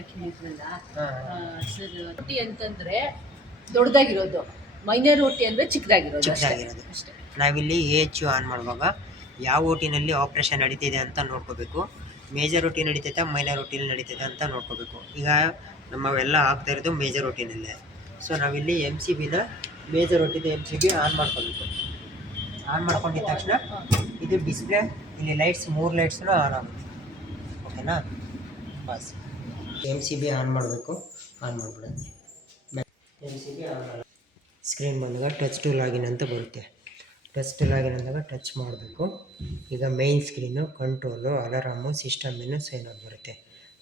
ಕೇಳಿದ್ರಲ್ಲ ಸರ್, ರೊಟ್ಟಿ ಅಂತಂದ್ರೆ ದೊಡ್ಡದಾಗಿರೋದು, ಮೈನರ್ ರೊಟ್ಟಿ ಅಂದ್ರೆ ಚಿಕ್ಕದಾಗಿರೋದು ಅಷ್ಟೇ. ನಾವಿಲ್ಲಿ AHU ಆನ್ ಮಾಡುವಾಗ ಯಾವ ಓಟಿನಲ್ಲಿ ಆಪ್ರೇಷನ್ ನಡೀತಿದೆ ಅಂತ ನೋಡ್ಕೋಬೇಕು. ಮೇಜರ್ ರೋಟಿ ನಡೀತೈತೆ, ಮೈನರ್ ರೋಟಿಲಿ ನಡೀತೈತೆ ಅಂತ ನೋಡ್ಕೋಬೇಕು. ಈಗ ನಮ್ಮವೆಲ್ಲ ಆಗ್ತಾ ಇರೋದು ಮೇಜರ್ ರೋಟಿನಲ್ಲೇ. ಸೊ ನಾವಿಲ್ಲಿ MCBನ ಮೇಜರ್ ರೋಟಿದು MCB ಆನ್ ಮಾಡ್ಕೋಬೇಕು. ಆನ್ ಮಾಡ್ಕೊಂಡಿದ್ದ ತಕ್ಷಣ ಇದು ಡಿಸ್ಪ್ಲೇ, ಇಲ್ಲಿ ಲೈಟ್ಸ್ 3 ಲೈಟ್ಸ್ನು ಆನ್ ಆಗುತ್ತೆ. ಓಕೆನಾ? ಬಸ್ MCB ಆನ್ ಮಾಡಬೇಕು. ಆನ್ ಮಾಡಿಬಿಡೋದು. MCB ಆನ್ ಮಾಡಿ ಸ್ಕ್ರೀನ್ ಬಂದಾಗ ಟಚ್ ಟು ಲಾಗಿನ್ ಅಂತ ಬರುತ್ತೆ. ಟಚ್ ಟು ಲಾಗಿನ್ ಅಂದಾಗ ಟಚ್ ಮಾಡಬೇಕು. ಈಗ main screen, control, alarm, system menu, sign out ಬರುತ್ತೆ.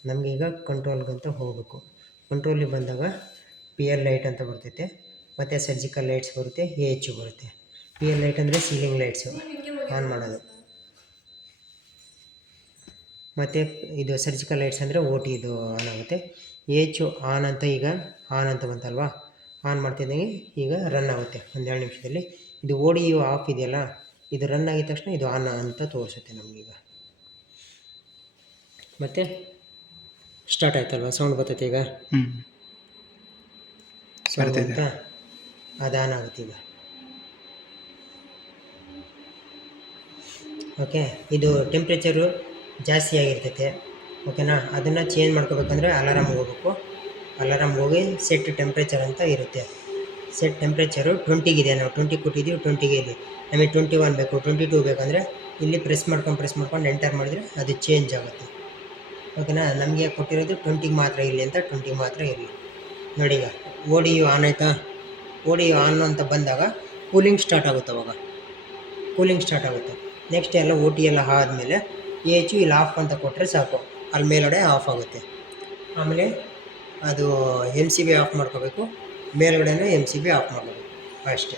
ನಮಗೀಗ ಕಂಟ್ರೋಲ್ಗಂತ ಹೋಗಬೇಕು. ಕಂಟ್ರೋಲಿಗೆ ಬಂದಾಗ PL ಲೈಟ್ ಅಂತ ಬರ್ತೈತೆ, ಮತ್ತು ಸರ್ಜಿಕಲ್ ಲೈಟ್ಸ್ ಬರುತ್ತೆ, AHU ಬರುತ್ತೆ. PL ಲೈಟ್ ಅಂದರೆ ಸೀಲಿಂಗ್ ಲೈಟ್ಸು ಆನ್ ಮಾಡೋದು, ಮತ್ತು ಇದು ಸರ್ಜಿಕಲ್ ಲೈಟ್ಸ್ ಅಂದರೆ OT ಇದು ಆನ್ ಆಗುತ್ತೆ. AHU ಆನ್ ಅಂತ ಈಗ ಆನ್ ಅಂತ ಬಂತಲ್ವಾ, ಆನ್ ಮಾಡ್ತಿದ್ದಂಗೆ ಈಗ ರನ್ ಆಗುತ್ತೆ 1-2 ನಿಮಿಷದಲ್ಲಿ. ಇದು ODU ಆಫ್ ಇದೆಯಲ್ಲ, ಇದು ರನ್ ಆಗಿದ ತಕ್ಷಣ ಇದು ಆನ್ ಅಂತ ತೋರಿಸುತ್ತೆ ನಮಗೀಗ. ಮತ್ತು ಸ್ಟಾರ್ಟ್ ಆಯ್ತಲ್ವ, ಸೌಂಡ್ ಬರ್ತೈತೆ ಈಗ. ಸೌಂಡ್ ಅಂತ ಅದು ಆನ್ ಆಗುತ್ತೆ ಈಗ. ಓಕೆ, ಇದು ಟೆಂಪ್ರೇಚರು ಜಾಸ್ತಿ ಆಗಿರ್ತೈತೆ. ಓಕೆನಾ? ಅದನ್ನು ಚೇಂಜ್ ಮಾಡ್ಕೋಬೇಕಂದ್ರೆ ಅಲಾರಾಮ್ಗೆ ಹೋಗ್ಬೇಕು. ಅಲಾರಾಮ್ಗೆ ಹೋಗಿ ಸೆಟ್ ಟೆಂಪ್ರೇಚರ್ ಅಂತ ಇರುತ್ತೆ. ಸೆಟ್ ಟೆಂಪ್ರೇಚರು 20ಗಿದೆ, ನಾವು 20 ಕೊಟ್ಟಿದ್ದೀವಿ, 20ಗೆ ಇದೆ. ನಮಗೆ 21 ಬೇಕು, 22 ಬೇಕಂದರೆ ಇಲ್ಲಿ ಪ್ರೆಸ್ ಮಾಡ್ಕೊಂಡು ಎಂಟರ್ ಮಾಡಿದರೆ ಅದು ಚೇಂಜ್ ಆಗುತ್ತೆ. ಓಕೆನಾ? ನಮಗೆ ಕೊಟ್ಟಿರೋದು 20ಗೆ ಮಾತ್ರ ಇರಲಿ ಅಂತ 20ಗೆ ಮಾತ್ರ ಇರಲಿ. ನೋಡಿ, ಈಗ ODU ಆನ್ ಆಯಿತಾ? ODU ಆನ್ ಅಂತ ಬಂದಾಗ ಕೂಲಿಂಗ್ ಸ್ಟಾರ್ಟ್ ಆಗುತ್ತೆ. ಅವಾಗ ಕೂಲಿಂಗ್ ಸ್ಟಾರ್ಟ್ ಆಗುತ್ತೆ. ನೆಕ್ಸ್ಟ್ ಎಲ್ಲ OT ಎಲ್ಲ ಆದಮೇಲೆ AHU ಇಲ್ಲಿ ಆಫ್ ಅಂತ ಕೊಟ್ಟರೆ ಸಾಕು, ಅಲ್ಲಿ ಮೇಲ್ಗಡೆ ಆಫ್ ಆಗುತ್ತೆ. ಆಮೇಲೆ ಅದು MCB ಆಫ್ ಮಾಡ್ಕೋಬೇಕು, ಮೇಲ್ಗಡೆನೂ MCB ಆಫ್ ಮಾಡಬೇಕು ಅಷ್ಟೇ.